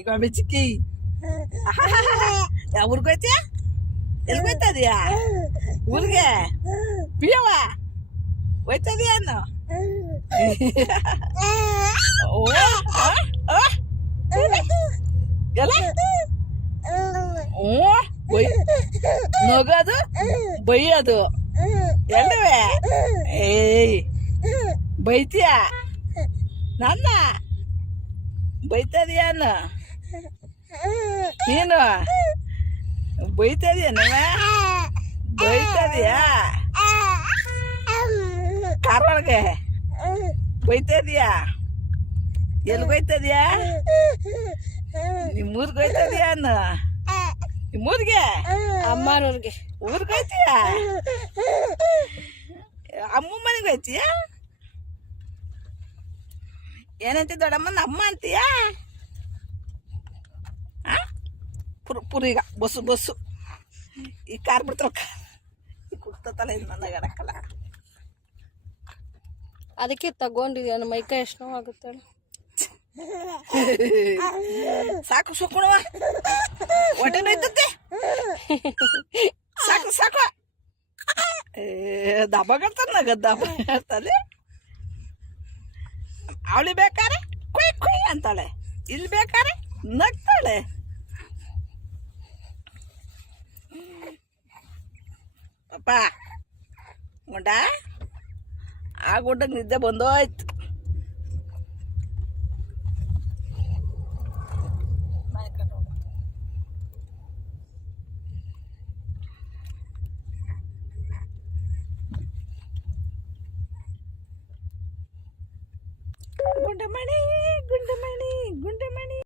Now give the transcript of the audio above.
ಈಗ ಚಿಕ್ಕಿ ಯಾವ ಊರ್ಗ್ ಹೋಯ್ತಿಯ ಎಲ್ಲಿ ಹೋಯ್ತಾ ಇದೀಯಾ ಊರಿಗೆ ಪಿಯವ ಹೋಯ್ತಾ ಇದೀಯ ಅನ್ನು ಓ ಎಲ್ಲ ಹ್ಞೂ ನಗೋದು ಬೈಯೋದು ಎಲ್ಲವೇ ಏಯ್ ಬೈತೀಯ ನನ್ನ ಬೈತದೀಯ ಅನ್ನು ನೀನು ಬೈತದೀಯ ನೀವ ಬೈತದೀಯ ಕಾರೊಳಗೆ ಬೈತದೀಯ ಎಲ್ಲಿ ಬೈತದೀಯ ನಿಮ್ಮೂರ್ಗೆ ಹೋಯ್ತದೀಯ ಅನ್ನು ನಿಮ್ಮೂರ್ಗೆ ಅಮ್ಮನವ್ರಿಗೆ ಊರ್ಗೆ ಹೋಯ್ತೀಯ ಅಮ್ಮ ಮನೆಗೆ ಹೋಯ್ತೀಯ ಏನಂತ ದೊಡ್ಡಮ್ಮನ ಅಮ್ಮ ಅಂತೀಯ ಪುರೀಗ ಬಸ್ಸು ಈ ಕಾರ್ ಬಿಡ್ತಾವ ಈ ಕುಗ್ತಲ್ಲ ಇದು ನನ್ನ ಗಡಕಲ್ಲ ಅದಕ್ಕೆ ತಗೊಂಡಿದ್ಯಾ ನಮ್ಮ ಮೈಕೈ ಎಷ್ಟು ನೋವಾಗುತ್ತೆ ಸಾಕು ಸುಕ್ಕುಣವ ಹೊಟ್ಟೆ ನೋಯ್ತತ್ತೆ ಸಾಕು ಸಾಕು ದಬ್ಬ ಕಟ್ತಾನ ದಬ್ಬ ಹೇಳ್ತಾಳೆ ಅವಳಿ ಬೇಕಾರೆ ಕುಯ್ ಕುಯ್ ಅಂತಾಳೆ ಇಲ್ಲಿ ಬೇಕಾರೆ ನಗ್ತಾಳೆ ಅಪ್ಪ ಗುಂಡ ಆ ಗುಡ್ಡಕ್ಕೆ ನಿದ್ದೆ ಬಂದೋಯ್ತು ಗುಂಡಮಣಿ ಗುಂಡಮಣಿ ಗುಂಡಮಣಿ